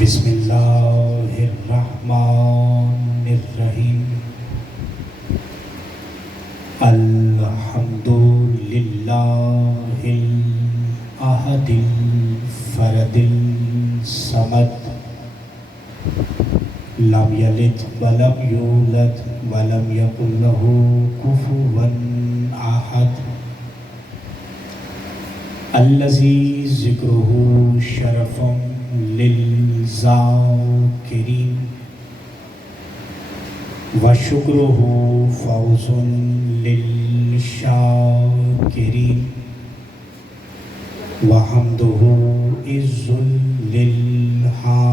بسم اللہ الرحمن الرحیم الحمد للہ الاحد الفرد الصمد لم یلد ولم یولد ولم یکن له کفوا احد الذی ذکرہ شرف للذاکرین وشکرہ فوز للشاکرین وحمدہ عز للحامدین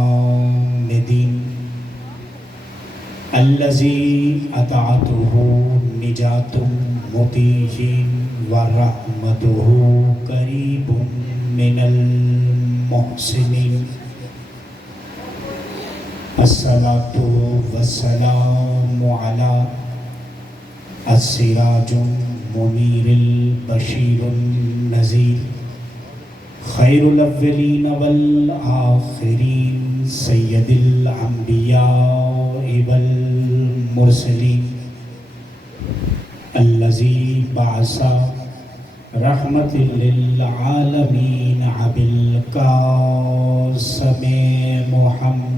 الذی اطاعتہ نجات مطیعین ورحمتہ قریب من المحسنین الصلاۃ والسلام علی السراج المنیر البشیر النذیر خیر الاولین والآخرین سید الانبیاء والمرسلین الذی بعث رحمت للعالمین بالقاسم محمد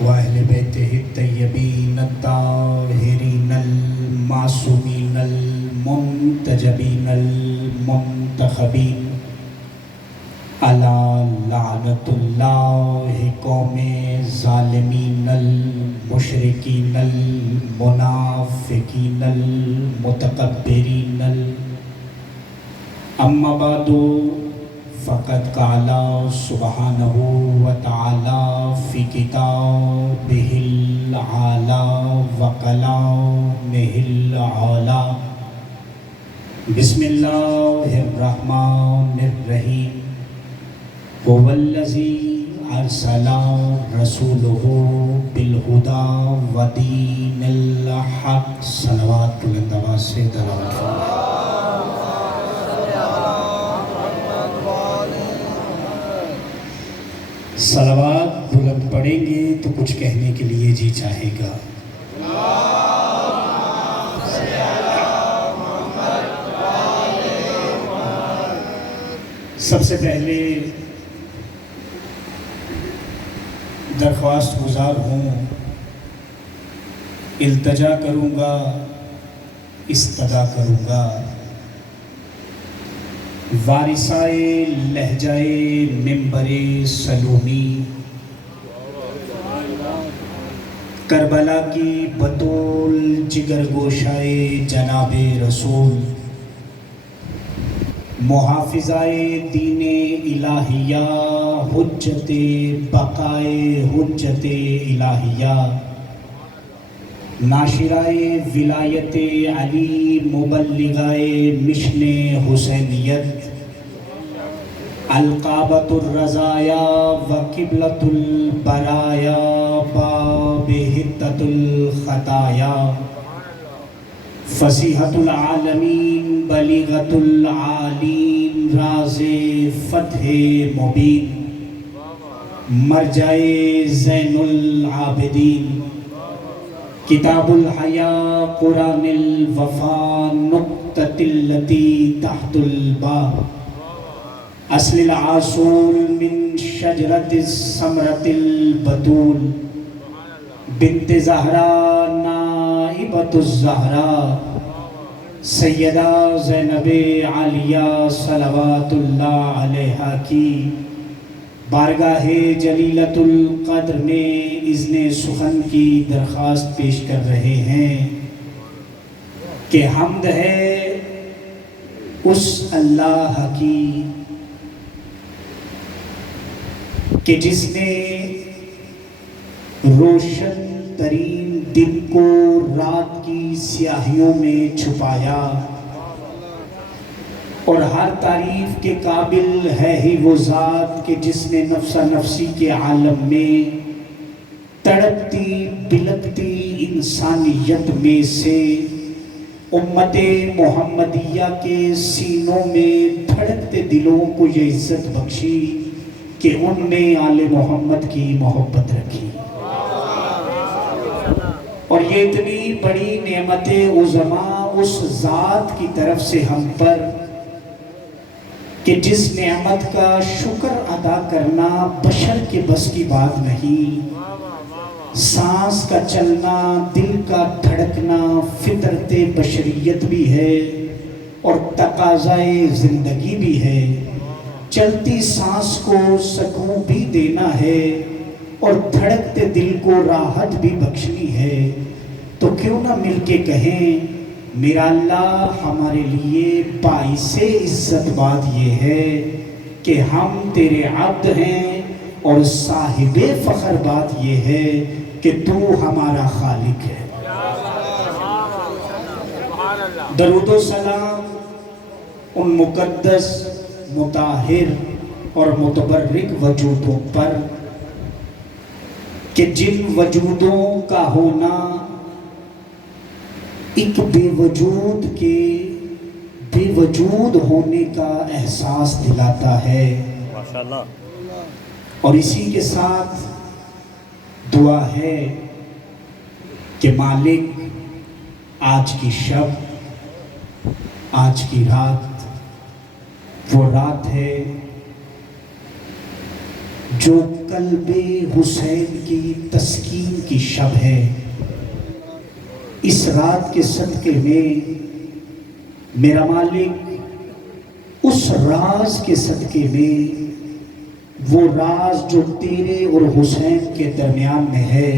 وأہل بیتہ الطیبین الطاہرین المعصومین المنتجبین المنتخبین علی لعنت اللہ قوم ظالمین المشرکین المنافقین المتکبرین اما بعد فقد قال سبحانہ وتعالی فی کتابہ العالی وکلامہ العالی بسم اللہ الرحمن الرحیم هو الذی ارسل رسولہ بالہدی ودین الحق صلوات بلند آواز سے تلاوت فرمائیں۔ صلوات بلند پڑھیں گے تو کچھ کہنے کے لیے جی چاہے گا۔ سب سے پہلے درخواست گزار ہوں، التجا کروں گا، استدعا کروں گا، وارثائے لہجۂ منبر سلومی کربلا کی بطول جگر گوشائے جناب رسول محافظائے دین الہیہ حجت بقائے حجت الہیہ ناشرائے ولایت علی مبلغائے مشن حسینیت القابۃ الرزایا وقبلۃ البرایا باب حطۃ الخطایا فصیحۃ العالمین بلیغۃ العالین راز فتح مبین مرجع زین العابدین کتاب الحیاء قرآن الوفا نقطۃ التی تحت الباب اصل العاصول من شجرۃ الثمرۃ البتول بنت زہرا نائبۃ الزہرا سیدہ زینب عالیہ صلوات اللہ علیہا کی بارگاہ جلیلۃ القدر میں اذن سخن کی درخواست پیش کر رہے ہیں کہ حمد ہے اس اللہ کی کہ جس نے روشن ترین دن کو رات کی سیاہیوں میں چھپایا، اور ہر تعریف کے قابل ہے ہی وہ ذات کہ جس نے نفسا نفسی کے عالم میں تڑپتی بلکتی انسانیت میں سے امت محمدیہ کے سینوں میں دھڑکتے دلوں کو یہ عزت بخشی کہ ان میں آل محمد کی محبت رکھی، اور یہ اتنی بڑی نعمت عظما اس ذات کی طرف سے ہم پر کہ جس نعمت کا شکر ادا کرنا بشر کے بس کی بات نہیں۔ سانس کا چلنا، دل کا دھڑکنا فطرت بشریت بھی ہے اور تقاضائے زندگی بھی ہے۔ چلتی سانس کو سکون بھی دینا ہے اور دھڑکتے دل کو راحت بھی بخشنی ہے، تو کیوں نہ مل کے کہیں میرا اللہ ہمارے لیے باعث عزت بات یہ ہے کہ ہم تیرے عبد ہیں، اور صاحب فخر بات یہ ہے کہ تو ہمارا خالق ہے۔ درود و سلام ان مقدس، مطہر اور متبرک وجودوں پر کہ جن وجودوں کا ہونا ایک بے وجود کے بے وجود ہونے کا احساس دلاتا ہے۔ ماشاءاللہ۔ اور اسی کے ساتھ دعا ہے کہ مالک آج کی شب، آج کی رات وہ رات ہے جو قلب حسین کی تسکین کی شب ہے۔ اس رات کے صدقے میں میرا مالک اس راز کے صدقے میں، وہ راز جو تیرے اور حسین کے درمیان میں ہے،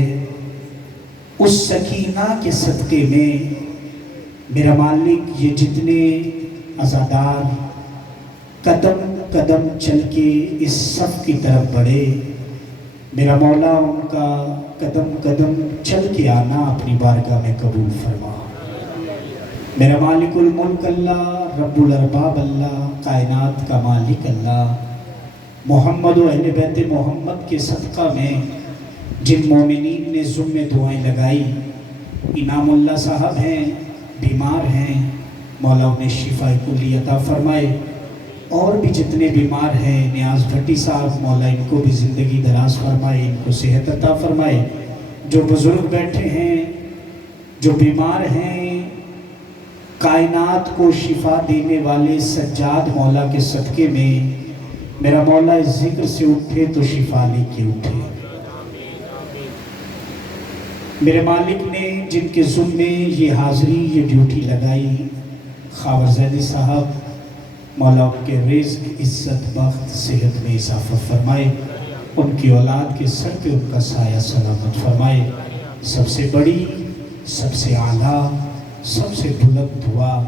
اس سکینہ کے صدقے میں میرا مالک یہ جتنے عزادار قدم قدم چل کے اس صف کی طرف بڑھے، میرا مولا ان کا قدم قدم چل کے آنا اپنی بارگاہ میں قبول فرما۔ میرا مالک الملک اللہ، رب الارباب اللہ، کائنات کا مالک اللہ، محمد و اہل بیت محمد کے صدقہ میں جن مومنین نے ذمہ دعائیں لگائی، انعام اللہ صاحب ہیں، بیمار ہیں، مولا انہیں شفا کلی عطا فرمائے، اور بھی جتنے بیمار ہیں، نیاز بھٹی صاحب، مولا ان کو بھی زندگی دراز فرمائے، ان کو صحت عطا فرمائے، جو بزرگ بیٹھے ہیں، جو بیمار ہیں، کائنات کو شفا دینے والے سجاد مولا کے صدقے میں میرا مولا اس ذکر سے اٹھے تو شفا لے کے اٹھے۔ میرے مالک نے جن کے ذمے یہ حاضری، یہ ڈیوٹی لگائی، خاور زیدی صاحب، مولا ان کے رزق، عزت، بخت، صحت میں اضافہ فرمائے، ان کی اولاد کے سر پہ ان کا سایہ سلامت فرمائے۔ سب سے بڑی، سب سے اعلیٰ، سب سے بلند دعا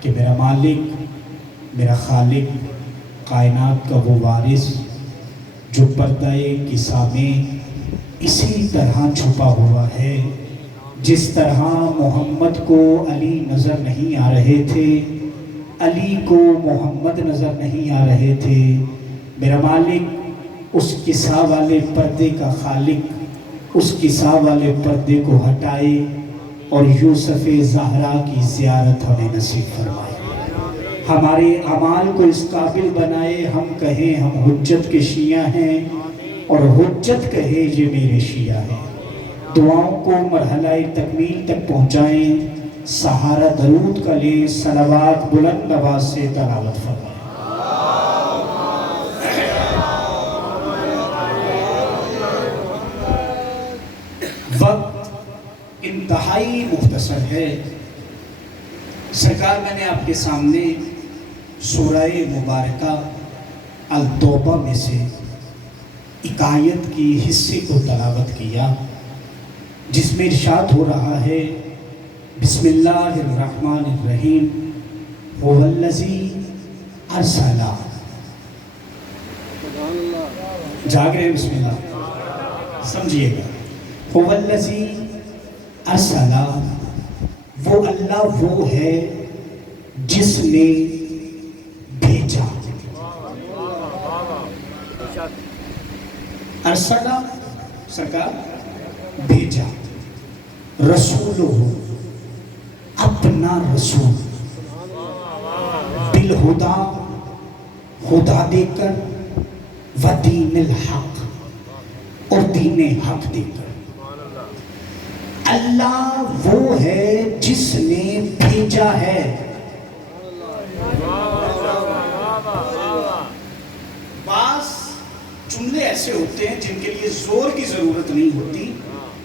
کہ میرا مالک، میرا خالق، کائنات کا وہ وارث جو پردہ کسا میں اسی طرح چھپا ہوا ہے، جس طرح محمد کو علی نظر نہیں آ رہے تھے، علی کو محمد نظر نہیں آ رہے تھے، میرا مالک اس کسا والے پردے کا خالق اس کسا والے پردے کو ہٹائے اور یوسف زہرا کی زیارت ہمیں نصیب فرمائے، ہمارے اعمال کو اس قابل بنائے، ہم کہیں ہم حجت کے شیعہ ہیں اور حجت کہے یہ میرے شیعہ ہیں۔ دعاؤں کو مرحلہ تکمیل تک پہنچائیں، سہارا درود کا لیں، صلوات بلند آواز سے تلاوت فرمائیں۔ وقت انتہائی مختصر ہے، سرکار میں نے آپ کے سامنے سورہ مبارکہ التوبہ میں سے ایک آیت کی حصے کو تلاوت کیا، جس میں ارشاد ہو رہا ہے، بسم اللہ الرحمن الرحیم، هو الذی ارسل، جاگ رہے ہیں؟ بسم اللہ سمجھئے گا، هو الذی ارسل، وہ اللہ وہ ہے جس نے بھیجا، ارسل سرکار بھیجا، رسول ہو اپنے اپنا رسول بالہدا ہدا دے کر و دین الحق اور دین حق دے کر. اللہ وہ ہے جس نے بھیجا ہے. بعض جملے ایسے ہوتے ہیں جن کے لیے زور کی ضرورت نہیں ہوتی،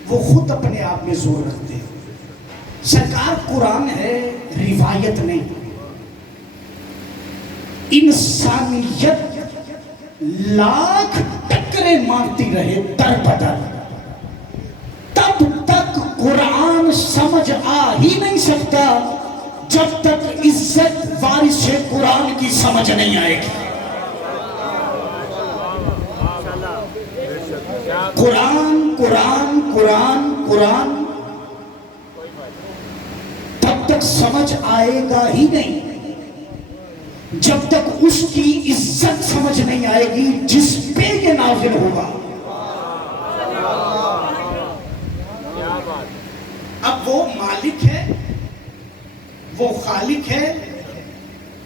وہ خود اپنے آپ میں زور رکھتے ہیں. سرکار قرآن ہے، روایت نہیں. انسانیت لاکھ ٹکرے مارتی رہے در بدر، تب تک قرآن سمجھ آ ہی نہیں سکتا جب تک عزت وارث قرآن کی سمجھ نہیں آئے گی. قرآن قرآن قرآن قرآن تب تک سمجھ آئے گا ہی نہیں جب تک اس کی عزت سمجھ نہیں آئے گی جس پہ یہ نازل ہوگا. اب وہ مالک ہے، وہ خالق ہے،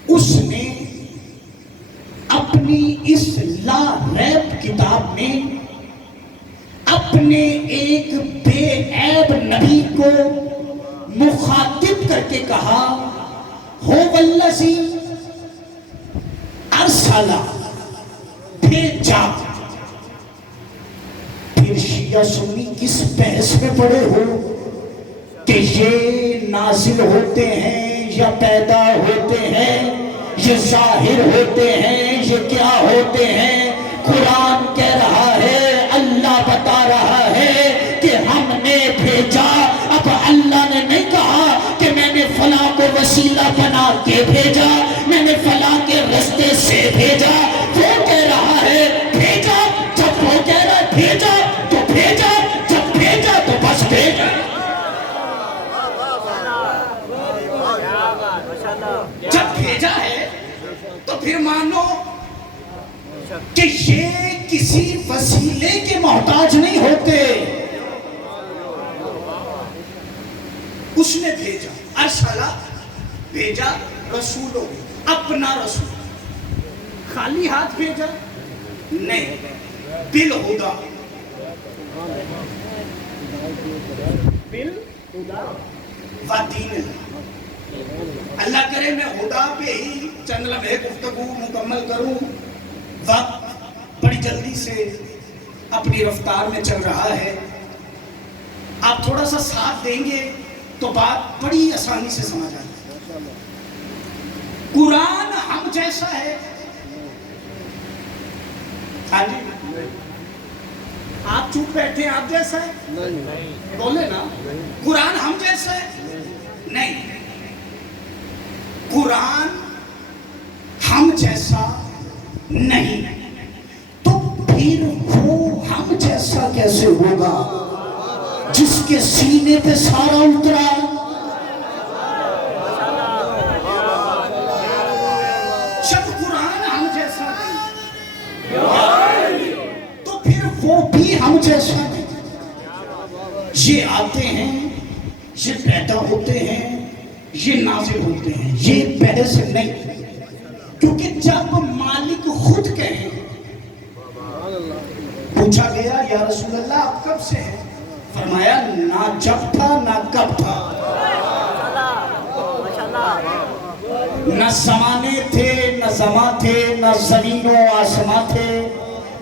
اس نے اپنی اس لا ریب کتاب میں اپنے ایک بے عیب نبی کو مخاطب کر کے کہا ہو والذی ارسلہ، بھیجا. پھر شیعہ سنی کس بحث میں پڑے ہو کہ یہ نازل ہوتے ہیں یا پیدا ہوتے ہیں، یہ ظاہر ہوتے ہیں، یہ کیا ہوتے ہیں. قرآن کہہ رہا ہے، اللہ بتا رہا ہے کہ ہم نے بھیجا. اب اللہ نے نہیں کہا کہ میں نے فلاں کو وسیلہ بنا کے بھیجا، میں نے فلاں کے رستے سے بھیجا. وہ کہہ رہا ہے بھیجا. جب وہ کہہ رہا ہے بھیجا تو بھیجا، جب بھیجا تو بس بھیجا. جب بھیجا ہے تو پھر مانو کہ یہ کسی وسیلے کے محتاج نہیں ہوتے. اس نے بھیجا، ارسلہ بھیجا، رسولوں اپنا رسول. خالی ہاتھ بھیجا نہیں، بالہدا، بالہدا و دین الحق. اللہ کرے میں ہدا پہ ہی چند لمحے گفتگو مکمل کروں. وقت بڑی جلدی سے اپنی رفتار میں چل رہا ہے. آپ تھوڑا سا ساتھ دیں گے تو بات بڑی آسانی سے سمجھ آئے. قرآن ہم جیسا ہے. ہاں جی، آپ چپ بیٹھے ہیں، آپ جیسا ہے؟ بولے نا. قرآن ہم جیسا ہے؟ نہیں. قرآن ہم جیسا نہیں. تو پھر وہ ہم جیسا کیسے ہوگا جس کے سینے پہ سارا اترا؟ جب قرآن ہم جیسا نہیں تو پھر وہ بھی ہم جیسا نہیں. یہ آتے ہیں، یہ پیدا ہوتے ہیں، یہ نازل ہوتے ہیں، یہ بحث نہیں. کیونکہ جب مالک خود کہیں، پوچھا گیا یا رسول اللہ آپ کب سے ہیں؟ فرمایا نہ جب تھا نہ کب تھا، نہ زمانے تھے نہ زمان تھے، نہ زمین و آسمان تھے،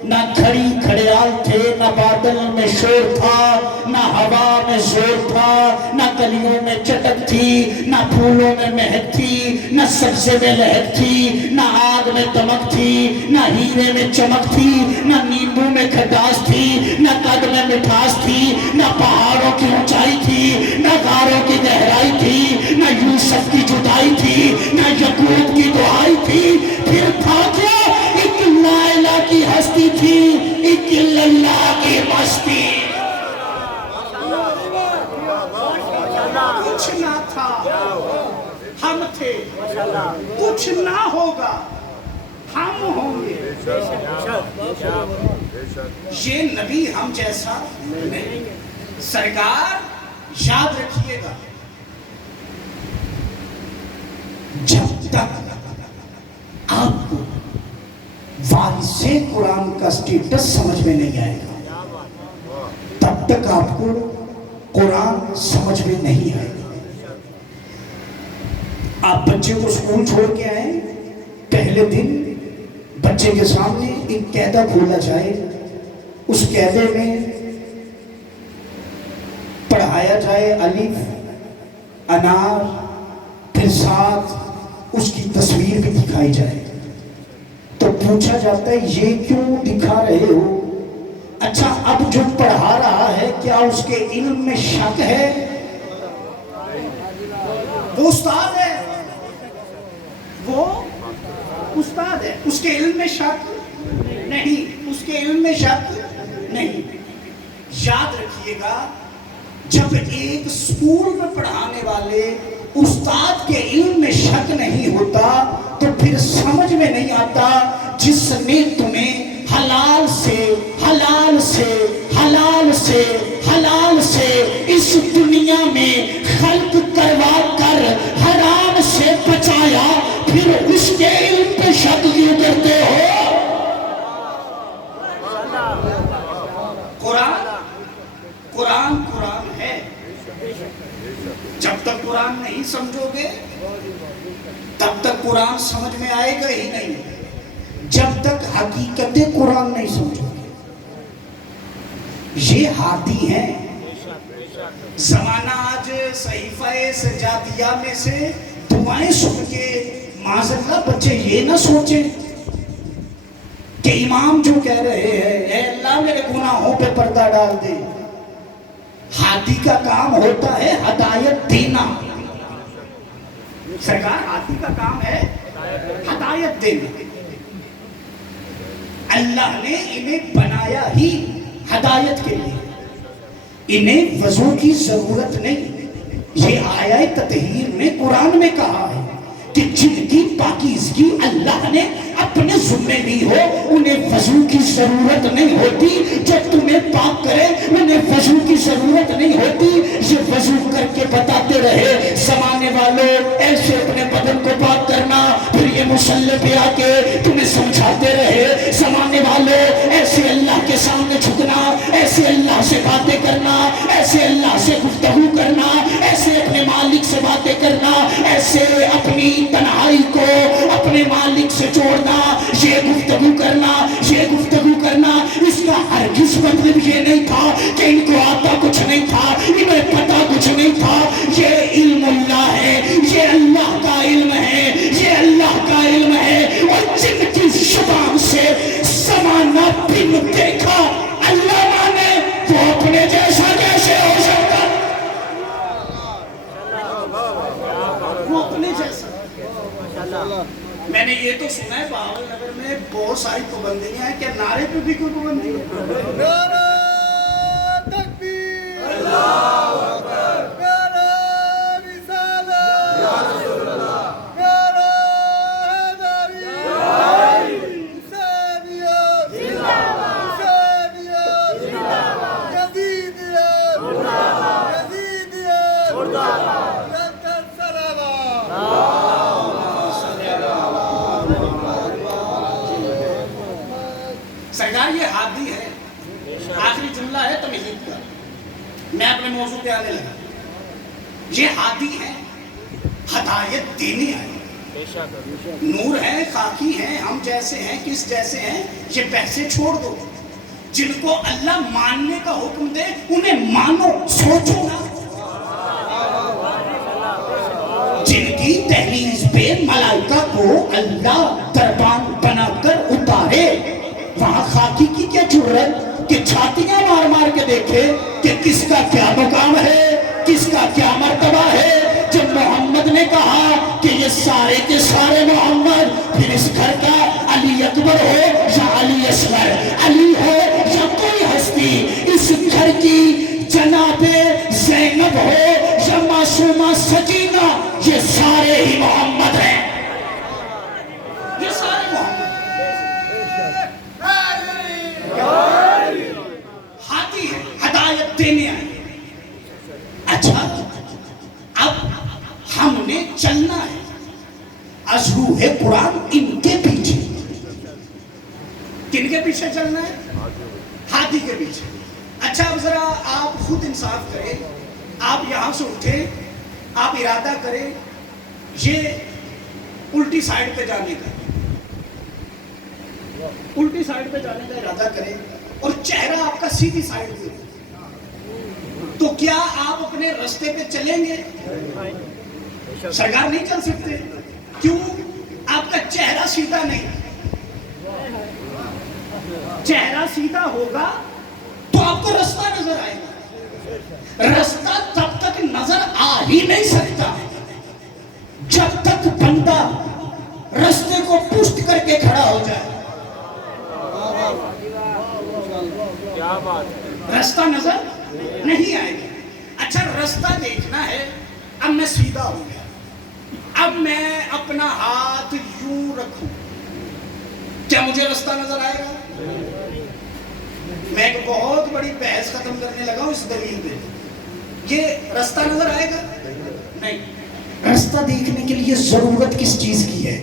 نہ گھڑی گھڑیال تھے، نہ بادل میں شور تھا، نہ ہوا میں زور تھا، نہ کلیوں میں چٹک تھی، نہ پھولوں میں مہک تھی، نہ سبزے میں لہک تھی، نہ آگ میں دمک تھی، نہ ہیرے میں چمک تھی، نہ نیمبو میں کھٹاس تھی، نہ قد میں مٹھاس تھی، نہ پہاڑوں کی اونچائی تھی، نہ غاروں کی گہرائی تھی، نہ یوسف کی جدائی تھی، نہ یعقوب کی دعائی تھی. پھر تھا کیا؟ ایک لا الہ کی ہستی تھی، ایک اللہ کی مستی. کچھ نہ تھا، ہم تھے. کچھ نہ ہوگا، ہم ہوں گے. یہ نبی ہم جیسا نہیں. سرکار یاد رکھیے گا، جب تک آپ کو وارث قرآن کا سٹیٹس سمجھ میں نہیں آئے گا تب تک آپ کو قرآن سمجھ میں نہیں آئے گا۔ آپ بچے کو اسکول چھوڑ کے آئیں، پہلے دن بچے کے سامنے ایک قاعدہ کھولا جائے، اس قاعدے میں پڑھایا جائے الف انار، پھر ساتھ اس کی تصویر بھی دکھائی جائے، تو پوچھا جاتا ہے یہ کیوں دکھا رہے ہو؟ اچھا اب جو پڑھا رہا ہے کیا اس کے علم میں شک ہے؟ وہ استاد ہے، وہ استاد ہے، اس کے علم میں شک نہیں، اس کے علم میں شک نہیں۔ یاد رکھیے گا، جب ایک اسکول میں پڑھانے والے استاد کے علم میں شک نہیں ہوتا تو پھر سمجھ میں نہیں آتا جس نے تمہیں حلال سے حلال سے حلال سے حلال سے اس دنیا میں خلق کروا کر حرام سے بچایا، پھر اس کے علم پہ شک کیوں کرتے ہو؟ قرآن قرآن ہے، جب تک قرآن نہیں سمجھو گے تب تک قرآن سمجھ میں آئے گا ہی نہیں، جب تک حقیقت قرآن نہیں سمجھو گے۔ یہ ہادی ہیں، زمانہ آج صحیفہ سجادیہ میں سے دعائیں سن کے معذاللہ بچے یہ نہ سوچیں کہ امام جو کہہ رہے ہیں اے اللہ میرے گناہوں پہ پردہ ڈال دے۔ ہادی کا کام ہوتا ہے ہدایت دینا، سرکار ہادی کا کام ہے ہدایت دینا۔ اللہ نے انہیں بنایا ہی ہدایت کے لیے، انہیں وضو کی ضرورت نہیں۔ یہ آیہ تطہیر میں قرآن میں کہا ہے کہ جن کی پاکیزگی اللہ نے اپنے ذمہ لی ہو انہیں وضو کی ضرورت نہیں ہوتی، جب تمہیں پاک کرے انہیں وضو کی ضرورت نہیں ہوتی۔ یہ وضو کر کے بتاتے رہے زمانے والوں ایسے اپنے بدن کو پاک کرنا، پھر یہ مصلی پہ آ کے تمہیں سمجھاتے رہے زمانے والوں ایسے اللہ کے سامنے جھکنا، ایسے اللہ سے باتیں کرنا، ایسے اللہ سے گفتگو کرنا، ایسے اپنے مالک سے باتیں کرنا، ایسے اپنی تنہائی کو اپنے مالک سے جوڑنا، یہ گفتگو کرنا، یہ گفتگو کرنا۔ اس کا ہرگز مطلب یہ نہیں تھا کہ ان کو آتا کچھ نہیں تھا، انہیں پتا کچھ نہیں تھا۔ یہ علم اللہ ہے، یہ اللہ کا علم ہے، یہ اللہ کا علم ہے۔ اور جن کی زبان سے زمانہ بن دیکھا اللہ مانے، وہ اپنے جیسا کیسے ہو سکتا؟ وہ اپنے جیسا۔ میں نے یہ تو سنا ہے بہاول نگر میں بہت ساری پابندیاں ہیں، کیا نعرے پہ بھی کوئی پابندی ہے؟ نعرہ تکبیر، اللہ اکبر، نعرہ رسالت، یا رسول اللہ، نعرہ حیدری، حسینیت، زندہ باد، حسینیت، زندہ باد، یزیدیت، مردہ باد، یزیدیت، مردہ باد، لشکر سلامت۔ سرکار یہ ہادی ہے، آخری جملہ ہے تمہید کا، میں اپنے موضوع پہ آنے لگا۔ یہ ہادی ہے، ہدایت دینی ہے، نور ہے، خاکی ہیں، ہم جیسے ہیں، کس جیسے ہیں، یہ بحثیں چھوڑ دو۔ جن کو اللہ ماننے کا حکم دے انہیں مانو، سوچو نا۔ جن کی دہلیز پہ ملائکہ کو اللہ دربان بنا کر اتارے، وہاں خاکی کی کیا جرت کہ چھاتیاں مار مار کے دیکھے کہ کس کا کیا مقام ہے، کس کا کیا مرتبہ ہے۔ جب محمد نے کہا کہ یہ سارے کے سارے محمد، پھر اس گھر کا علی اکبر ہو یا علی اصغر، علی ہو یا کوئی ہستی، اس گھر کی جناب زینب ہو یا معصومہ سکینہ، یہ سارے ہی محمد ہیں، یہ سارے محمد۔ ہاتھی ہے، ہدایت دینے آئے۔ اچھا اب ہم نے چلنا ہے، قرآن ان کے پیچھے. کن کے پیچھے چلنا ہے؟ ہاتھی کے پیچھے. اچھا اب ذرا آپ خود انصاف کریں. آپ یہاں سے اٹھیں, آپ ارادہ کریں یہ الٹی سائڈ پہ جانے کا, الٹی سائڈ پہ جانے کا ارادہ کریں اور چہرہ آپ کا سیدھی سائڈ پہ, تو کیا آپ اپنے راستے پہ چلیں گے؟ سرکار نہیں چل سکتے. کیوں؟ آپ کا چہرہ سیدھا نہیں. چہرہ سیدھا ہوگا تو آپ کو راستہ نظر آئے گا. راستہ تب تک نظر آ ہی نہیں سکتا جب تک بندہ راستے کو پشت کر کے کھڑا ہو جائے. راستہ نظر نہیں آئے گا. اچھا راستہ دیکھنا ہے. اب میں سیدھا ہو گیا, اب میں اپنا ہاتھ یوں رکھوں, کیا مجھے راستہ نظر آئے گا؟ میں ایک بہت بڑی بحث ختم کرنے لگا ہوں اس دلیل پہ. یہ راستہ نظر آئے گا؟ نہیں. راستہ دیکھنے کے لیے ضرورت کس چیز کی ہے؟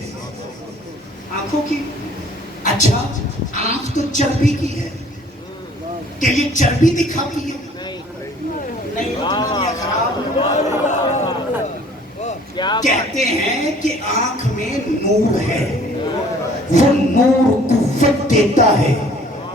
آنکھوں کی. اچھا آنکھ تو چربی کی ہے, کہ یہ چربی دکھاتی ہے؟ نہیں. کہتے ہیں کہ آنکھ میں نور ہے, وہ نور قوت دیتا ہے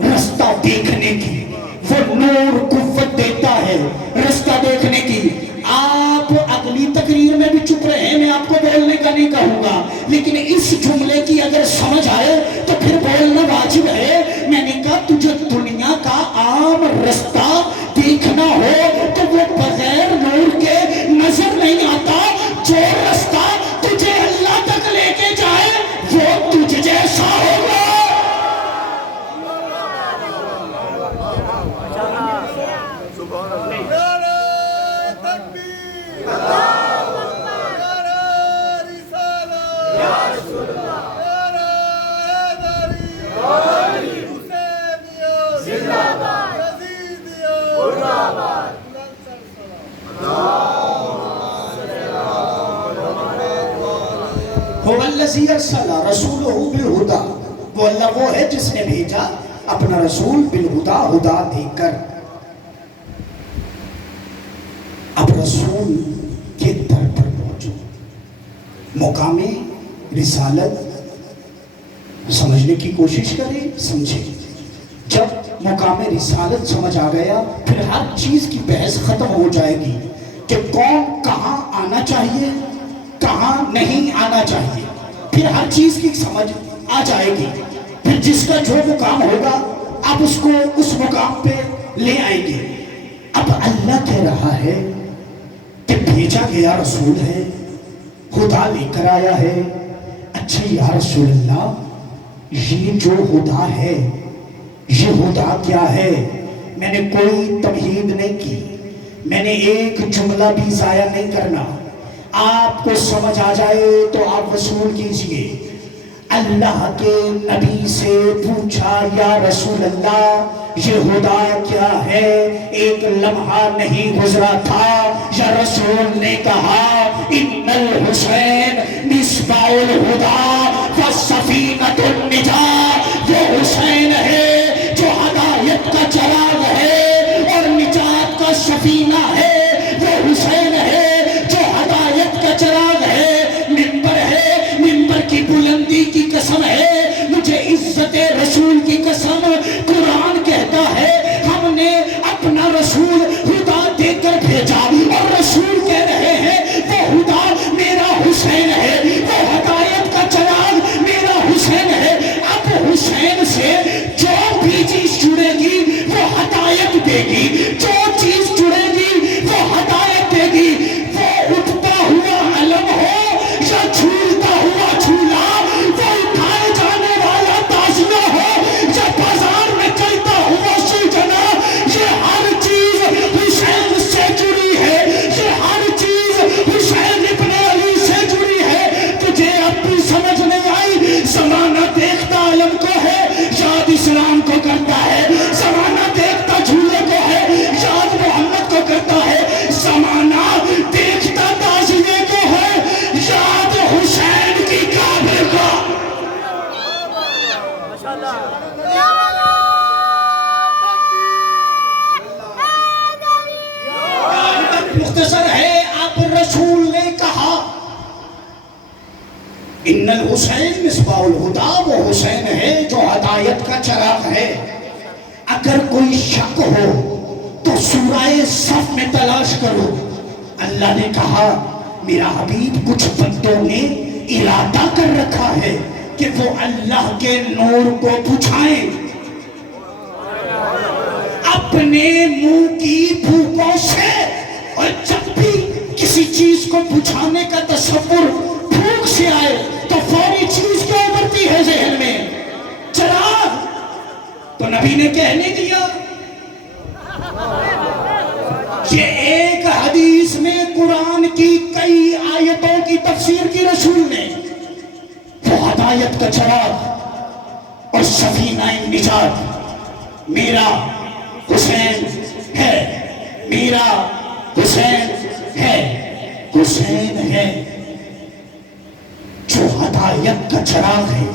راستہ دیکھنے کی, وہ نور قوت دیتا ہے راستہ دیکھنے کی. آپ اگلی تقریر میں بھی چپ رہے ہیں, میں آپ کو بولنے کا نہیں کہوں گا, لیکن اس جملے کی اگر سمجھ آئے تو پھر بولنا واجب ہے. میں نے کہا تجھے دنیا کا عام راستہ دیکھنا ہو تو وہ بغیر نور کے نظر نہیں آتا. جو راستہ تجھے اللہ تک لے کے جائے وہ تجھ جیسا ہوگا. بالہدا, وہ اللہ وہ ہے جس نے بھیجا اپنا رسول بالہدا, ہدا دے کر. اب رسول کے در پر پہنچو. مقام رسالت سمجھنے کی کوشش کریں, سمجھیں. جب مقام رسالت سمجھ آ گیا پھر ہر چیز کی بحث ختم ہو جائے گی کہ کون کہاں آنا چاہیے, کہاں نہیں آنا چاہیے. پھر ہر چیز کی سمجھ آ جائے گی. پھر جس کا جو مقام ہوگا آپ اس کو اس مقام پہ لے آئیں گے. اب اللہ کہہ رہا ہے کہ بھیجا گیا رسول ہے, خدا لے کر آیا ہے. اچھا یا رسول اللہ یہ جو خدا ہے یہ خدا کیا ہے؟ میں نے کوئی تمہید نہیں کی, میں نے ایک جملہ بھی ضائع نہیں کرنا. آپ کو سمجھ آ جائے تو آپ وصول کیجئے. اللہ کے نبی سے پوچھا یا رسول اللہ یہ خدا کیا ہے؟ ایک لمحہ نہیں گزرا تھا یا رسول نے کہا ان الحسین مصباح الہدی فسفینۃ النجاۃ. وہ حسین ہے جو ہدایت کا چراغ ہے اور نجات کا سفینہ ہے. وہ حسین ہے جو ہدایت کا چراغ ہے. منبر ہے, منبر کی بلندی کی قسم ہے, مجھے عزت رسول کی قسم. قرآن کہتا ہے ہم نے اپنا رسول خدا دے کر بھیجا, اور رسول کہہ رہے ہیں وہ خدا میرا حسین ہے, وہ ہدایت کا چراغ میرا حسین ہے. اب حسین سے جو بھی چیز جڑے گی وہ ہدایت دے گی, جو چیز جڑے گی وہ ہدایت دے گی. وہ اٹھتا ہوا علم ہو یا جھولتا ہوا جھولا, وہ اٹھائے جانے والا تازیہ ہو یا بازار میں چلتا ہوا سلجھنا, یہ ہر چیز حسین سے جڑی ہے, یہ ہر چیز حسین ابن علی سے جڑی ہے. تجھے اب بھی سمجھ نہیں آئی؟ زمانہ دیکھتا علم کو ہے, یاد اسلام کو کرتا ہے. زمانہ دیکھتا جھولے کو ہے, ان الحسین مصباح الہدیٰ، وہ حسین ہے جو ہدایت کا چراغ ہے۔ اگر کوئی شک ہو تو سورہ صف میں تلاش کرو۔ اللہ نے کہا میرا حبیب کچھ بندوں نے ارادہ کر رکھا ہے کہ وہ اللہ کے نور کو بجھائیں، اپنے منہ کی پھوکوں سے۔ اور جب بھی کسی چیز کو بجھانے کا تصور پھوک سے آئے تو فوری چیز کیا ابھرتی ہے ذہن میں؟ چراغ۔ تو نبی نے کہنے دیا، یہ ایک حدیث میں قرآن کی کئی آیتوں کی تفسیر کی رسول نے۔ وہ ہدایت کا چراغ اور سفینہ نجات میرا حسین ہے، میرا حسین ہے، حسین ہے جو ہدایت کا چراغ ہے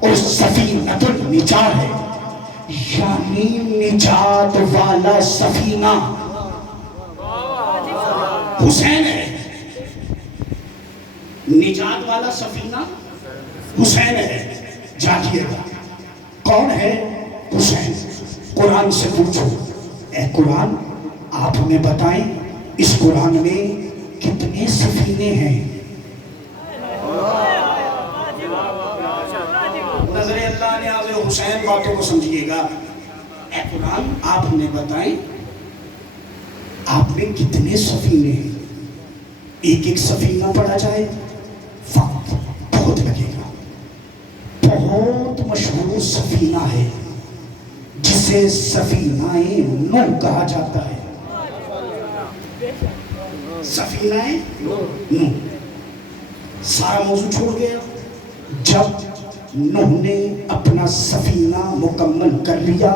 اور سفینۃ النجات ہے، یعنی نجات والا سفینہ حسین ہے۔ نجات والا سفینہ حسین ہے۔ جانیے گا کون ہے حسین؟ قرآن سے پوچھو، اے قرآن آپ ہمیں بتائیں اس قرآن میں کتنے سفینے ہیں؟ نظر اللہ نے آج حسین باتوں کو سمجھیے گا۔ اے قرآن آپ ہمیں بتائیں آپ میں کتنے سفینے ہیں؟ ایک ایک سفینہ پڑھا جائے وقت بہت لگے گا۔ بہت مشہور سفینہ ہے جسے سفینہ نوح کہا جاتا ہے۔ سفینہ نوح۔ سارا موضوع چھوڑ گیا۔ جب نوح نے اپنا سفینہ مکمل کر لیا،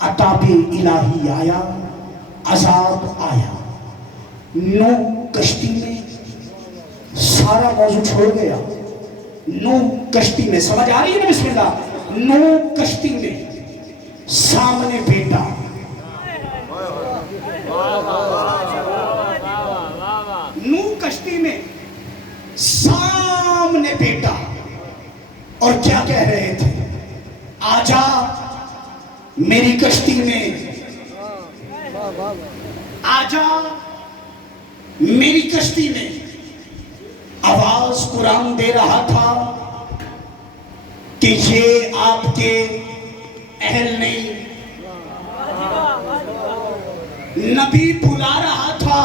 عطاب الہی آیا، عذاب آیا، نوح کشتی میں، سارا موضوع چھوڑ گیا۔ نوح کشتی میں، سمجھ آ رہی ہے نا؟ بسم اللہ۔ نوح کشتی میں، سامنے بیٹا، نوح کشتی میں سامنے بیٹا، اور کیا کہہ رہے تھے؟ آجا میری کشتی میں، آجا میری کشتی میں۔ آواز قرآن دے رہا تھا کہ یہ آپ کے اہل نہیں۔ نبی بلا رہا تھا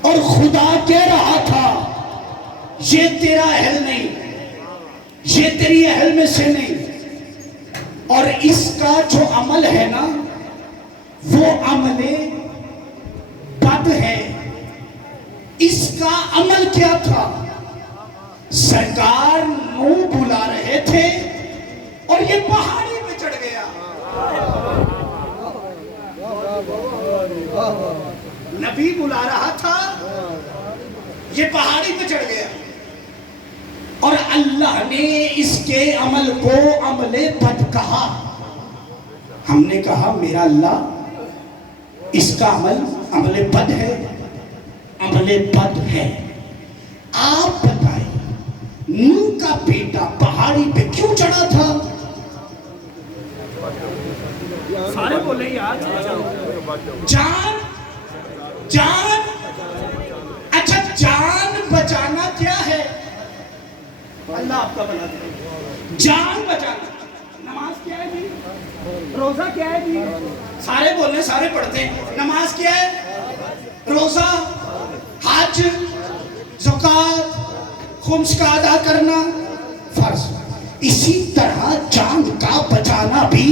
اور خدا کہہ رہا تھا یہ تیرا اہل نہیں، یہ تیری اہل میں سے نہیں۔ اور اس کا جو عمل ہے نا وہ عمل بد ہے۔ اس کا عمل کیا تھا؟ سرکار نوح بلا رہے تھے اور یہ پہاڑی پہ چڑھ گیا۔ نبی بلا رہا تھا، یہ پہاڑی پہ چڑھ گیا، اور اللہ نے اس کے عمل کو عمل بد کہا۔ ہم نے کہا میرا اللہ اس کا عمل بد ہے، عمل بد ہے۔ آپ بتائیں نوح کا بیٹا پہاڑی پہ کیوں چڑھا تھا؟ سارے بولے یار، جان جان۔ اچھا جان بچانا کیا ہے؟ اللہ آپ کا بنا دے۔ جان بچانا نماز کیا ہے جی؟ روزہ کیا ہے جی؟ سارے بولنے، سارے پڑھتے ہیں۔ نماز کیا ہے؟ روزہ، حج، زکوٰۃ، خمس کا ادا کرنا فرض۔ اسی طرح جان کا بچانا بھی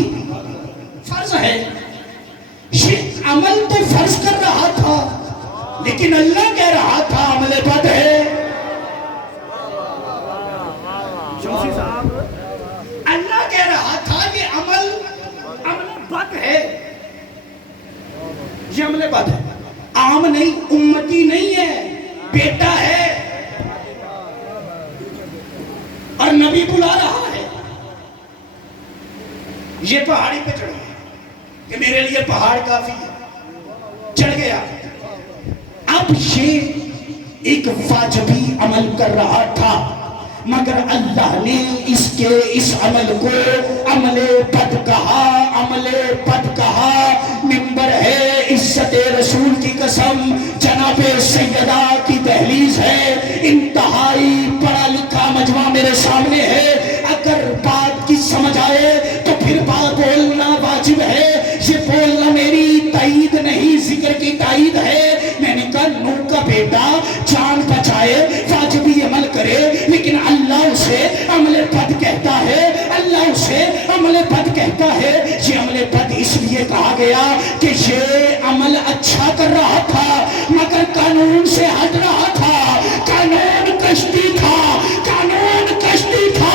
فرض ہے۔ یہ عمل تو فرض کر رہا تھا لیکن اللہ کہہ رہا تھا عمل بد ہے۔ اللہ کہہ رہا تھا یہ عمل بد ہے، یہ عمل بد ہے۔ عام نہیں، امتی نہیں ہے، بیٹا ہے اور نبی بلا رہا ہے۔ یہ پہاڑی پہ چڑھ گیا کہ میرے لیے پہاڑ کافی ہے، چڑھ گیا۔ اب یہ ایک واجبی عمل کر رہا تھا، مگر اللہ نے اس عمل کو عمل بد کہا، عمل بد کہا۔ منبر ہے عزت رسول کی قسم، جناب سیدہ کی دہلیز ہے، انتہائی پڑھا لکھا مجمع میرے سامنے ہے، اگر بات کی سمجھ آئے تو پھر بات بولنا واجب ہے۔ یہ بولنا میری تائید نہیں، ذکر کی تائید ہے۔ میں نے کہا نوح کا بیٹا جان بچائے، واجبی عمل کرے، لیکن اللہ اسے عمل بد کہتا ہے، اللہ اسے عمل بد کہتا ہے۔ یہ عمل بد اس لیے کہا گیا کہ یہ عمل اچھا کر رہا تھا مگر قانون سے ہٹ رہا تھا۔ قانون کشتی تھا، قانون کشتی تھا،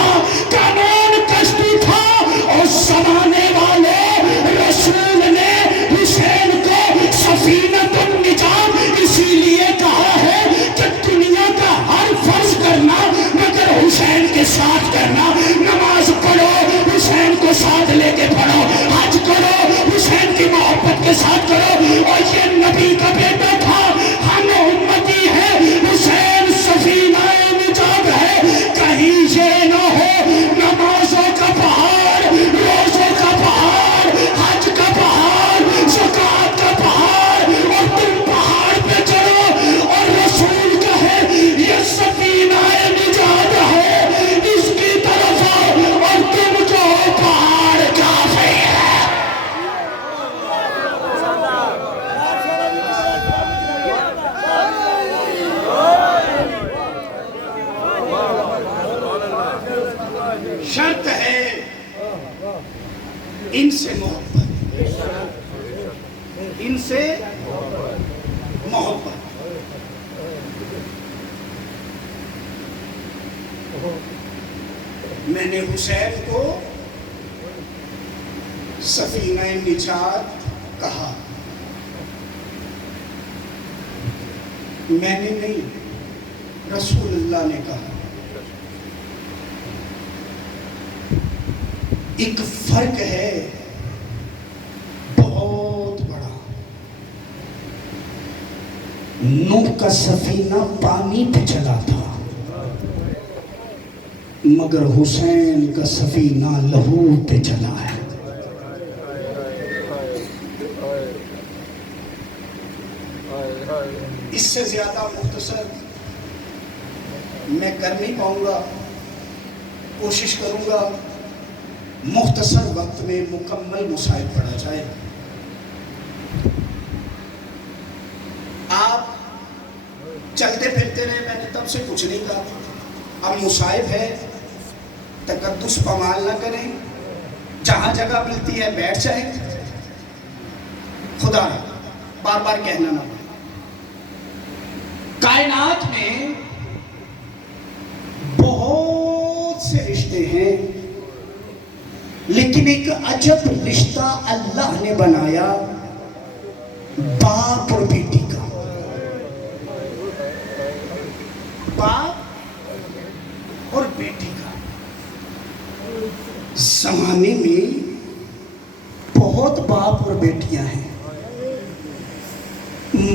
قانون کشتی تھا۔ اس زمانے والے رسول نے حسین کو سفینۃ النجات اسی لیے کہا ہے کہ دنیا کا ہر فرض کرنا مگر حسین کے ساتھ کرنا۔ نماز پڑھو حسین کو ساتھ لے کے پڑھو، حج کرو حسین کی محبت کے ساتھ کرو۔ اور یہ نبی کا بیٹا تھا، ہم امتی ہے، حسین سفینہ نجات ہے۔ کہیں یہ نہ ہو نمازوں کا پہاڑ، روزوں کا پہاڑ، حج کا پہاڑ، زکوٰۃ کا پہاڑ، اور تم پہاڑ پہ چڑھو اور رسول کہے یہ سفینہ نجات ہے، اس کی طرف آؤ، اور تم جو ہو پہاڑ کافی ہے۔ شرط ہے ان سے محبت، ان سے محبت۔ میں نے حسین کو سفینہ نجات کہا، میں نے نہیں، رسول اللہ نے کہا۔ ایک فرق ہے بہت بڑا، نوح کا سفینہ پانی پہ چلا تھا مگر حسین کا سفینہ لہو پہ چلا ہے۔ اس سے زیادہ مختصر میں کر نہیں پاؤں گا، کوشش کروں گا مختصر وقت میں مکمل مسائل پڑھا جائے۔ آپ چلتے پھرتے رہے، میں نے تب سے کچھ نہیں کہا۔ اب مصائب ہے، تقدس پامال نہ کریں، جہاں جگہ ملتی ہے بیٹھ جائیں، خدا بار بار کہنا نہ پڑے۔ کائنات میں بہت سے رشتے ہیں، لیکن ایک عجب رشتہ اللہ نے بنایا باپ اور بیٹی کا۔ باپ اور بیٹی کا زمانے میں بہت باپ اور بیٹیاں ہیں،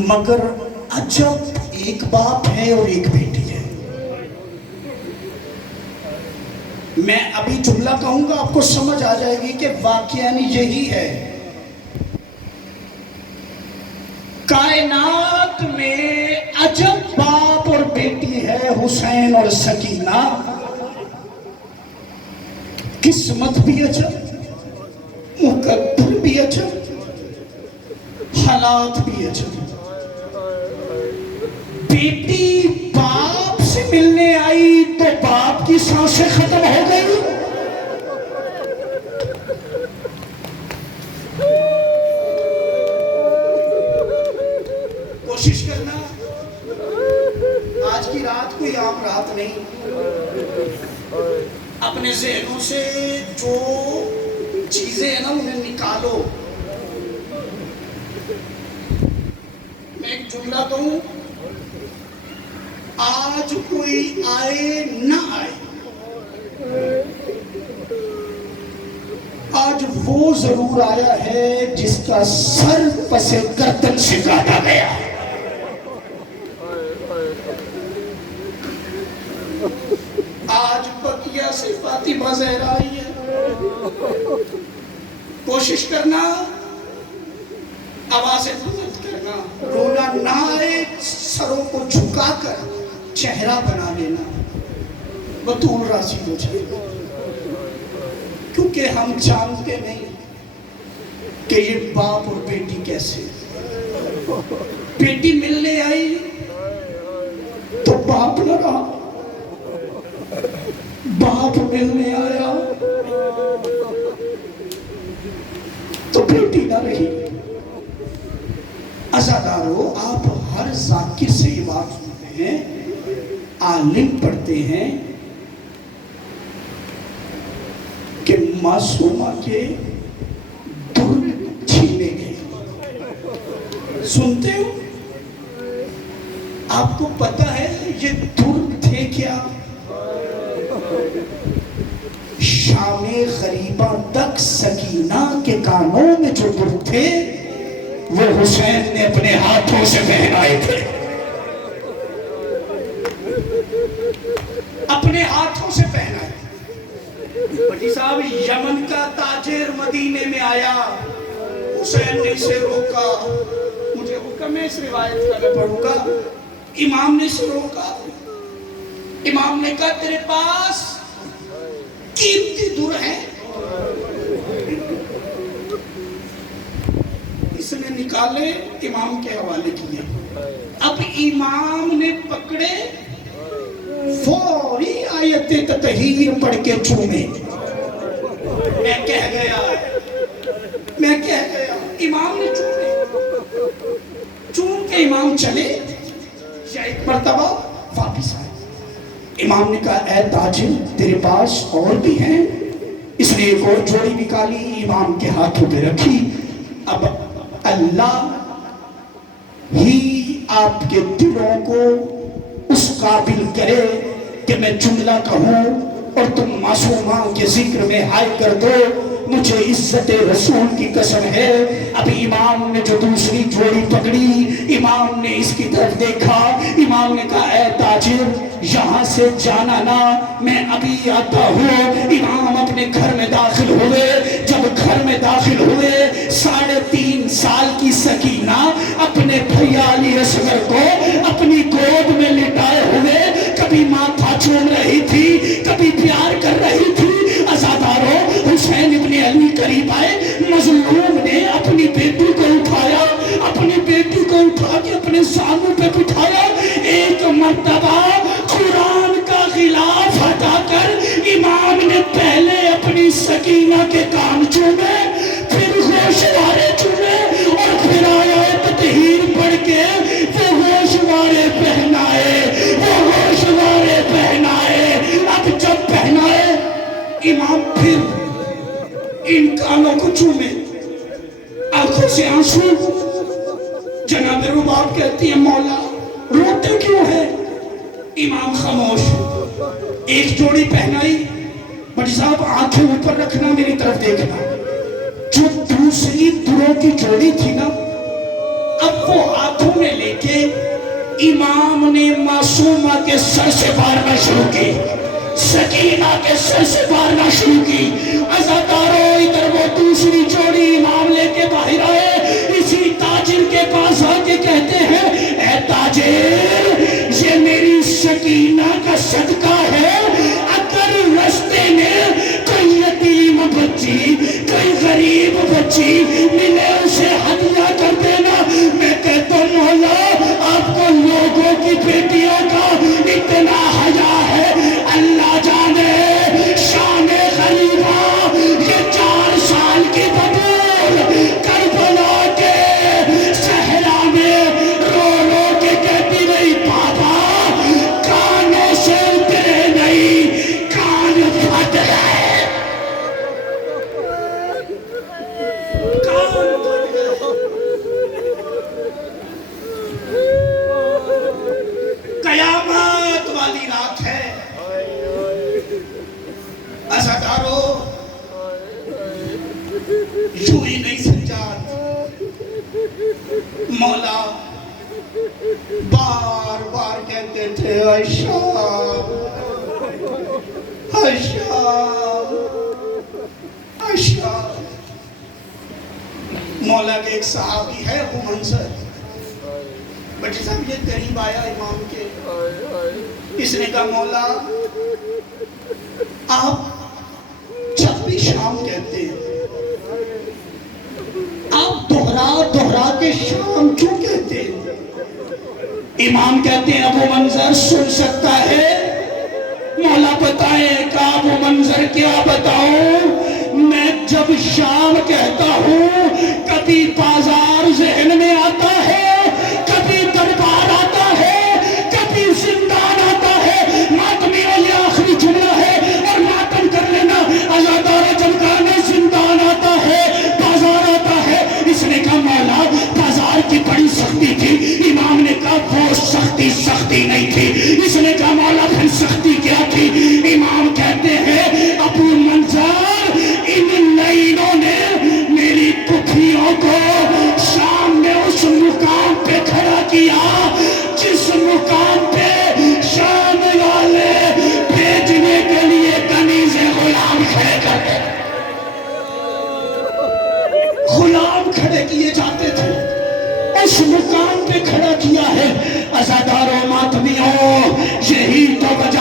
مگر عجب ایک باپ ہے اور ایک بیٹی ہے۔ میں ابھی جملہ کہوں گا، آپ کو سمجھ آ جائے گی کہ واقعاً یہی ہے۔ کائنات میں عجب باپ اور بیٹی ہے، حسین اور سکینہ۔ قسمت بھی عجب، مقدر بھی عجب، حالات بھی عجب۔ بیٹی باپ سے ملنے آئی تو باپ کی سانسیں ختم ہو گئی۔ کوشش کرنا، آج کی رات کوئی عام رات نہیں، اپنے ذہنوں سے جو چیزیں ہیں نا انہیں نکالو۔ میں ایک جملہ کہوں، آج کوئی آئے نہ آئے، آج وہ ضرور آیا ہے جس کا سر پس گردن سے کاٹا گیا۔ زہر آئی ہے. کوشش کرنا آوازیں بلند کرنا, رونا نہ آئے, سروں کو جھکا کر چہرہ بنا لینا, بطول راضی ہو جائے. کیونکہ ہم جانتے نہیں کہ یہ باپ اور بیٹی کیسے. بیٹی ملنے آئی تو باپ نہ رہا, باپ ملنے آیا تو بیٹی نہ رہی. عزادارو, آپ ہر ذاکر سے یہ بات سنتے ہیں, عالم پڑھتے ہیں کہ معصومہ کے در چھینے گئے. سنتے ہو؟ آپ کو پتا ہے یہ در تھے کیا؟ شام غریبہ تک سکینہ کے کانوں میں جو در تھے وہ حسین نے اپنے ہاتھوں سے پہنائے تھے, اپنے ہاتھوں سے پہنائے. بھٹی صاحب, یمن کا تاجر مدینے میں آیا, حسین نے اسے روکا. مجھے حکم ہے اس روایت کا میں پڑھوں گا. امام نے اسے روکا, امام نے کہا تیرے پاس قیمتی در ہے. اس نے نکالے, امام کے حوالے کیے. اب امام نے پکڑے, فوری آیت تطہیر پڑھ کے چومے. میں کہہ گیا, امام نے چومے. چوم کے امام چلے, یا ایک مرتبہ واپس آئے. امام نے کہا اے تاجر تیرے پاس اور بھی ہیں؟ اس نے ایک اور جوڑی نکالی, امام کے ہاتھوں پہ رکھی. اب اللہ ہی آپ کے دلوں کو اس قابل کرے کہ میں جملہ کہوں اور تم معصومہ کے ذکر میں ہائے کر دو. مجھے عزت رسول کی قسم ہے. ابھی امام نے جو دوسری جوڑی پکڑی, امام نے اس کی طرف دیکھا, امام نے کہا اے تاجر یہاں سے جانا نہ, میں ابھی آتا ہوں. امام اپنے گھر میں داخل ہوئے. جب گھر میں داخل ہوئے, 3.5 سال کی سکینہ اپنے بھیا علی اصغر کو اپنی گود میں لٹائے ہوئے کبھی ماتھا چوم رہی تھی, کبھی پیار کر رہی تھی. عزادارو, حسین ابن علی قریب آئے, مظلوم نے اپنی بیٹی کو اٹھایا, اپنی بیٹی کو اٹھا کے اپنے سامنے پہ بٹھایا. ایک مرتبہ قرآن کا غلاف ہٹا کر امام نے پہلے اپنی سکینہ کے کان چومے, پھر گوشوارے چومے, اور پھر آیت تطہیر پڑھ کے وہ گوشوارے پہنائے, وہ گوشوارے پہنائے. اب جب پہنائے, امام پھر ان کانوں کو چومے, آنکھوں سے آنسو. جناب رباب کہتی ہے مولا روتے کیوں ہے؟ امام خاموش. ایک جوڑی پہنائی. بھٹی صاحب آنکھیں اوپر رکھنا, میری طرف دیکھنا. جو دوسری دروں کی جوڑی تھی نا, اب وہ ہاتھوں میں لے کے امام نے معصومہ کے سر سے مارنا شروع کی, سکینہ کے سر سے مارنا شروع کی. عزادارو, ادھر وہ دوسری جوڑی امام لے کے باہر آئے. اسی تاجر کے پاس آ کے کہتے ہیں اے تاجر یہ میری سکینہ کا صدقہ ہے, اگر رستے میں کوئی یتیم بچی, کوئی غریب بچی ملے اسے ہدیہ کر دینا. میں کہتا ہوں مولا آپ کو لوگوں کی بیٹیوں کا اتنا حیا ہے, اللہ جانے شان غریبہ یہ 4 سال کی بطول کربلا کے صحرا میں رو رو کے کہتی رہی بابا کانوں سے اترے نہیں, کان پھٹ گئے, کان پھٹ گئے. قیامت والی رات ہے. عزادارو, یوں ہی نہیں سجاد, مولا بار بار کہتے تھے عائشہ مولا کے ایک صحابی ہے ابو منظر، بچے صاحب یہ قریب آیا امام کے، اس نے کہا مولا آپ جب بھی شام کہتے ہیں آپ دہرا کے شام کیوں کہتے ہیں؟ امام کہتے ہیں ابو منظر سن سکتا ہے؟ مولا بتائیں کہ ابو منظر کیا بتاؤں؟ میں جب شام کہتا ہوں کبھی بازار ذہن میں آتا ہے، کبھی دربار آتا ہے، کبھی زندان آتا ہے، ماتمیوں یہ آخری جملہ ہے اور ماتم کر لینا، عزادار جمکانے زندان آتا ہے، بازار آتا ہے۔ اس نے کہا مولا بازار کی بڑی سختی تھی، امام نے کہا وہ سختی نہیں تھی، اس نے کہا مولا پھر سختی کیا تھی؟ امام کہتے ہیں ابو منظر ان لائنوں نے میری پتھیوں کو شام میں اس مقام پہ کھڑا کیا جس مقام پہ شام والے بھیجنے کے لیے کنیز غلام کھڑے کرتے، غلام کھڑے کیے جاتے تھے، اس مقام پہ کھڑا کیا ہے۔ عزاداروں ماتمیوں یہی تو وجہ